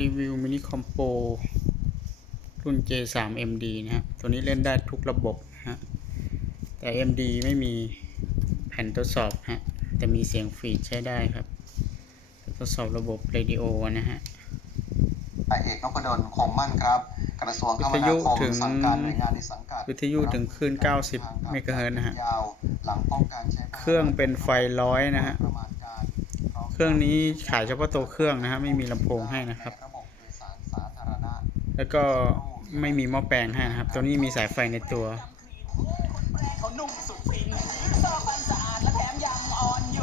รีวิวมินิคอมโปรุ่น J3 MD นะฮะ ตัวนี้เล่นได้ทุกระบบนะฮะ แต่ MD ไม่มีแผ่นทดสอบฮะ แต่มีเสียงฟีดใช้ได้ครับ ทดสอบระบบเรดิโอนะฮะแต่เอกนพดลคงมั่นครับ กระทรวงคมนาคมวิทยุถึงสั่งการหน่วยงานในสังกัดวิทยุถึงคลื่น 90 เมกะเฮิรตซ์นะฮะยาวหลังป้องกันใช้เครื่องเป็นไฟร้อยนะฮะ เครื่องนี้ขายเฉพาะตัวเครื่องนะฮะไม่มีลำโพงให้นะครับ แล้วก็ไม่มีหม้อแปลงให้นะครับ ตัวนี้มีสายไฟในตัวมอและแถมยังอ่อนโย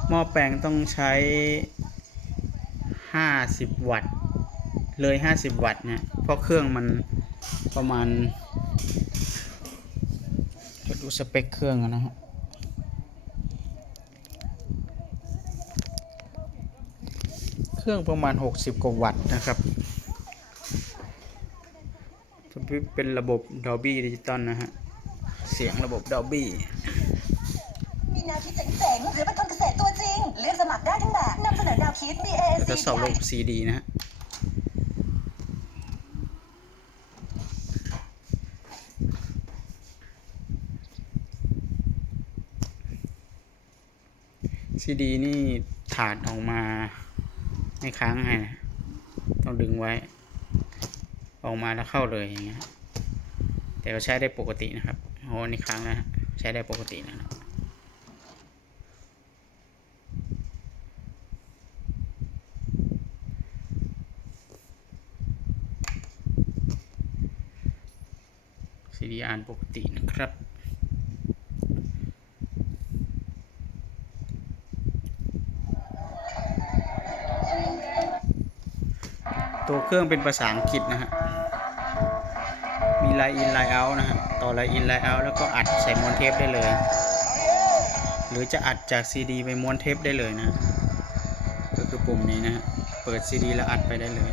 นหม้อแปลงต้องใช้ 50 วัตต์ เลย 50 วัตต์เนี่ยเพราะเครื่องมันประมาณจะดูสเปคเครื่องกันนะฮะ เค รื่อง ประมาณ 60 กว่าวัตต์นะครับ เป็นระบบ Dolby Digital นะฮะ เสียงระบบ Dolby มีแนวคิดเจ๋งๆหรือเป็นคนเกษตรตัวจริง เลือกสมัครได้ทั้งแบบนำเสนอแนวคิด BAC ทดสอบระบบ CD นะฮะ CD นี่ถาดออกมา ไม่ค้างให้นะต้องดึงไว้ ออกมาแล้วเข้าเลยอย่างเงี้ยแต่ก็ใช้ได้ปกตินะครับโอ้นี่ค้างแล้วฮะใช้ได้ปกตินะครับ CD อ่านปกตินะครับ ตัวเครื่องเป็นภาษาอังกฤษนะฮะ มีไลน์อินไลน์เอานะฮะ ต่อไลน์อินไลน์เอาแล้วก็อัดใส่ม้วนเทปได้เลย หรือจะอัดจาก CD ไปม้วนเทปได้เลยนะ ก็คือปุ่มนี้นะฮะ เปิด CD แล้วอัดไปได้เลย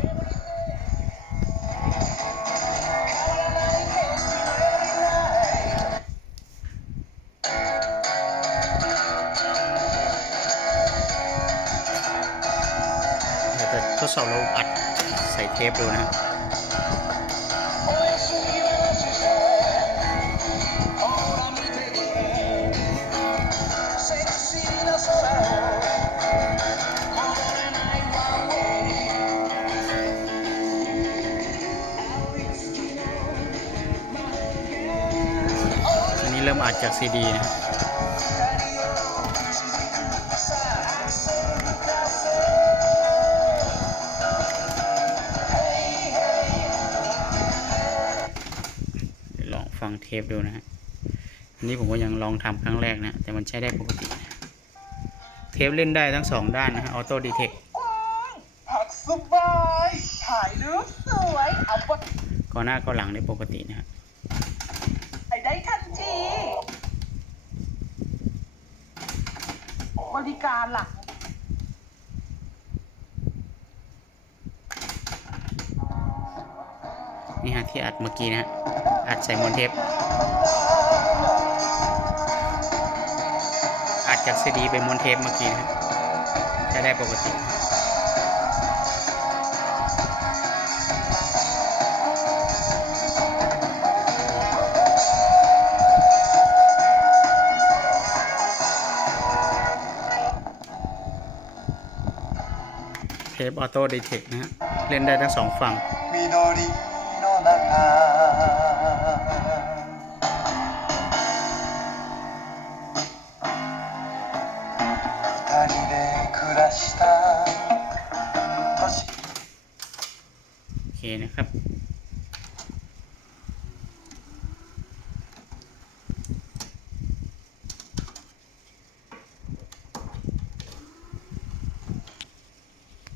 ทดสอบระบบอัด ใส่เทปดูนะอันนี้เริ่มอัดจากซีดีนะครับ ฟังเทปดูนะฮะอันนี้ผมก็ยังลองทำครั้งแรกนะ แต่มันใช้ได้ปกตินะเทปเล่นได้ทั้งสองด้านนะฮะออโต้ดีเทคผักสบายถ่ายรูปสวยเอาไปก่อนหน้าก็หลังได้ปกตินะฮะได้ทันที บริการหลัก นี่ฮะที่อัดเมื่อกี้นะฮะอัดใส่มอนเทปอัดจากซีดีไปมอนเทปเมื่อกี้นะฮะได้ปกติเทปออโต้ดีเทคนะฮะ เล่นได้ทั้งสองฝั่ง 二人で暮らした年 โอเคนะครับ